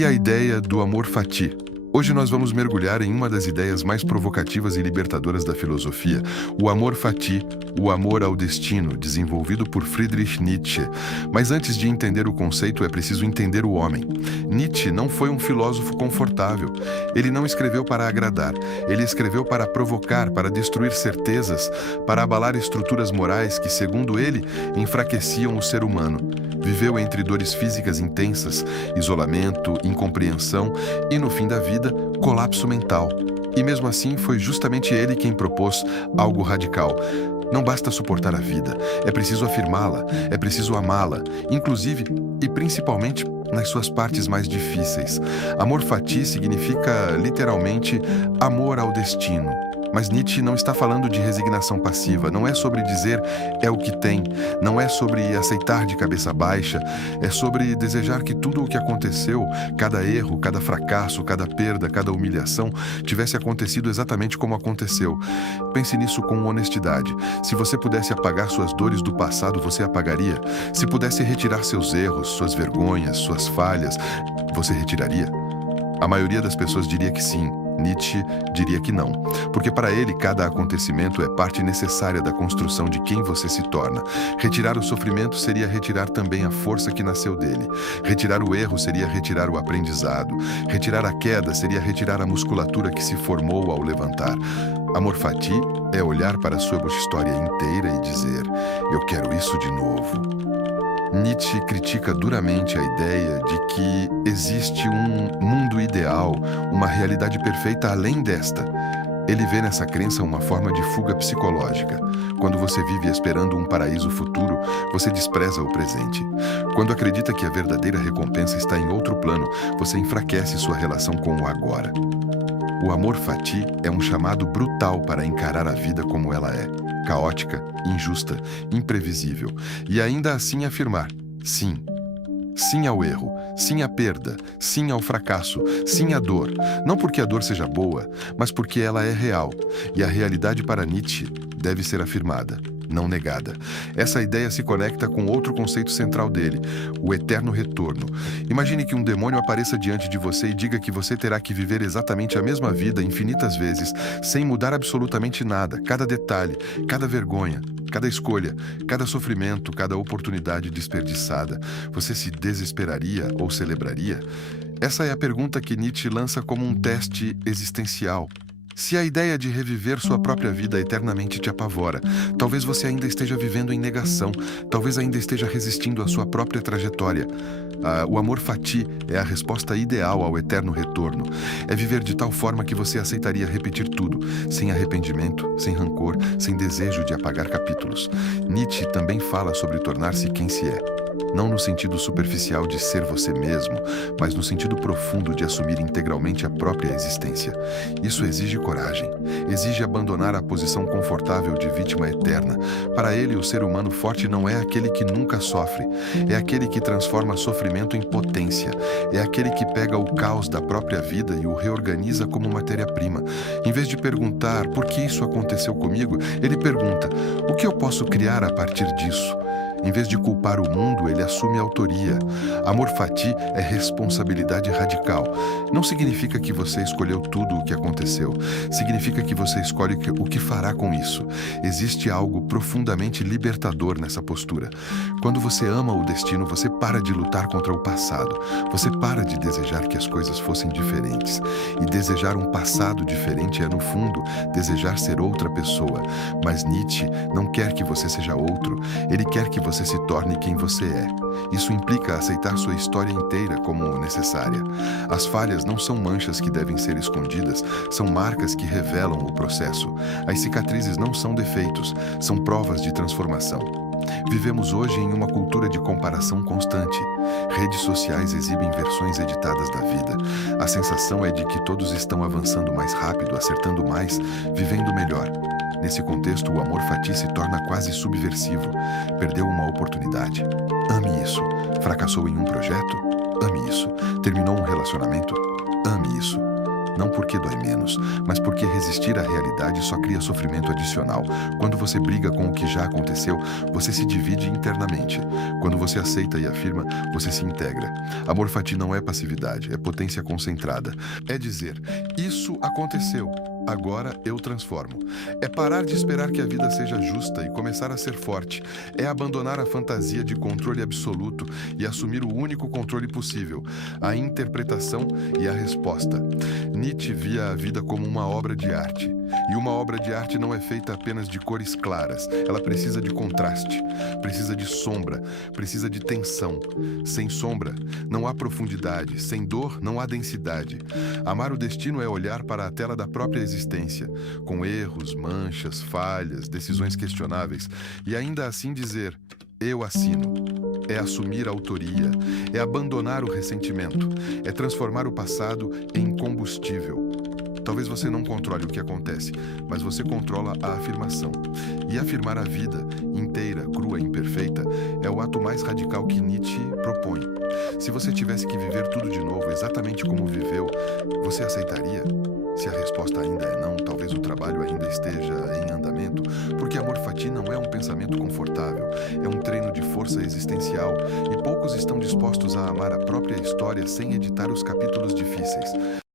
E a ideia do amor fati. Hoje nós vamos mergulhar em uma das ideias mais provocativas e libertadoras da filosofia, o amor fati, o amor ao destino, desenvolvido por Friedrich Nietzsche. Mas antes de entender o conceito, é preciso entender o homem. Nietzsche não foi um filósofo confortável. Ele não escreveu para agradar. Ele escreveu para provocar, para destruir certezas, para abalar estruturas morais que, segundo ele, enfraqueciam o ser humano. Viveu entre dores físicas intensas, isolamento, incompreensão e, no fim da vida, colapso mental. E mesmo assim, foi justamente ele quem propôs algo radical. Não basta suportar a vida, é preciso afirmá-la, é preciso amá-la, inclusive e principalmente nas suas partes mais difíceis. Amor fati significa, literalmente, amor ao destino. Mas Nietzsche não está falando de resignação passiva, não é sobre dizer é o que tem, não é sobre aceitar de cabeça baixa, é sobre desejar que tudo o que aconteceu, cada erro, cada fracasso, cada perda, cada humilhação, tivesse acontecido exatamente como aconteceu. Pense nisso com honestidade. Se você pudesse apagar suas dores do passado, você apagaria? Se pudesse retirar seus erros, suas vergonhas, suas falhas, você retiraria? A maioria das pessoas diria que sim. Nietzsche diria que não, porque para ele cada acontecimento é parte necessária da construção de quem você se torna. Retirar o sofrimento seria retirar também a força que nasceu dele. Retirar o erro seria retirar o aprendizado. Retirar a queda seria retirar a musculatura que se formou ao levantar. Amor fati é olhar para a sua história inteira e dizer: eu quero isso de novo. Nietzsche critica duramente a ideia de que existe um mundo ideal, uma realidade perfeita além desta. Ele vê nessa crença uma forma de fuga psicológica. Quando você vive esperando um paraíso futuro, você despreza o presente. Quando acredita que a verdadeira recompensa está em outro plano, você enfraquece sua relação com o agora. O amor fati é um chamado brutal para encarar a vida como ela é. Caótica, injusta, imprevisível, e ainda assim afirmar: sim. Sim ao erro, sim à perda, sim ao fracasso, sim à dor. Não porque a dor seja boa, mas porque ela é real, e a realidade para Nietzsche deve ser afirmada, não negada. Essa ideia se conecta com outro conceito central dele, o eterno retorno. Imagine que um demônio apareça diante de você e diga que você terá que viver exatamente a mesma vida infinitas vezes, sem mudar absolutamente nada, cada detalhe, cada vergonha, cada escolha, cada sofrimento, cada oportunidade desperdiçada. Você se desesperaria ou celebraria? Essa é a pergunta que Nietzsche lança como um teste existencial. Se a ideia de reviver sua própria vida eternamente te apavora, talvez você ainda esteja vivendo em negação, talvez ainda esteja resistindo à sua própria trajetória. O amor fati é a resposta ideal ao eterno retorno. É viver de tal forma que você aceitaria repetir tudo, sem arrependimento, sem rancor, sem desejo de apagar capítulos. Nietzsche também fala sobre tornar-se quem se é. Não no sentido superficial de ser você mesmo, mas no sentido profundo de assumir integralmente a própria existência. Isso exige coragem, exige abandonar a posição confortável de vítima eterna. Para ele, o ser humano forte não é aquele que nunca sofre, é aquele que transforma sofrimento em potência, é aquele que pega o caos da própria vida e o reorganiza como matéria-prima. Em vez de perguntar por que isso aconteceu comigo, ele pergunta: o que eu posso criar a partir disso? Em vez de culpar o mundo, ele assume a autoria. Amor fati é responsabilidade radical. Não significa que você escolheu tudo o que aconteceu. Significa que você escolhe o que fará com isso. Existe algo profundamente libertador nessa postura. Quando você ama o destino, você para de lutar contra o passado. Você para de desejar que as coisas fossem diferentes. E desejar um passado diferente é, no fundo, desejar ser outra pessoa. Mas Nietzsche não quer que você seja outro. Ele quer que você se torne quem você é. Isso implica aceitar sua história inteira como necessária. As falhas não são manchas que devem ser escondidas, são marcas que revelam o processo. As cicatrizes não são defeitos, são provas de transformação. Vivemos hoje em uma cultura de comparação constante. Redes sociais exibem versões editadas da vida. A sensação é de que todos estão avançando mais rápido, acertando mais, vivendo melhor. Nesse contexto, o amor fati se torna quase subversivo. Perdeu uma oportunidade? Ame isso. Fracassou em um projeto? Ame isso. Terminou um relacionamento? Ame isso. Não porque dói menos, mas porque resistir à realidade só cria sofrimento adicional. Quando você briga com o que já aconteceu, você se divide internamente. Quando você aceita e afirma, você se integra. Amor fati não é passividade, é potência concentrada. É dizer, isso aconteceu. Agora eu transformo. É parar de esperar que a vida seja justa e começar a ser forte. É abandonar a fantasia de controle absoluto e assumir o único controle possível, a interpretação e a resposta. Nietzsche via a vida como uma obra de arte. E uma obra de arte não é feita apenas de cores claras. Ela precisa de contraste, precisa de sombra, precisa de tensão. Sem sombra, não há profundidade. Sem dor, não há densidade. Amar o destino é olhar para a tela da própria existência, com erros, manchas, falhas, decisões questionáveis, e ainda assim dizer, eu assino. É assumir a autoria, é abandonar o ressentimento, é transformar o passado em combustível. Talvez você não controle o que acontece, mas você controla a afirmação. E afirmar a vida, inteira, crua, imperfeita, é o ato mais radical que Nietzsche propõe. Se você tivesse que viver tudo de novo, exatamente como viveu, você aceitaria? Se a resposta ainda é não, talvez o trabalho ainda esteja em andamento, porque amor fati não é um pensamento confortável, é um treino de força existencial, e poucos estão dispostos a amar a própria história sem editar os capítulos difíceis.